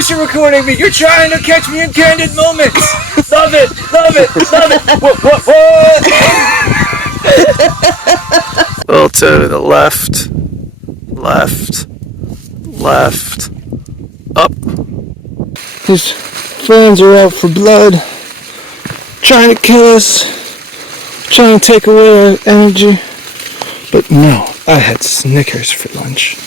course you're recording me. You're trying to catch me in candid moments. Love it, love it, love it. What? A little to the left, up. His friends are out for blood, trying to kill us, trying to take away our energy. But no, I had Snickers for lunch.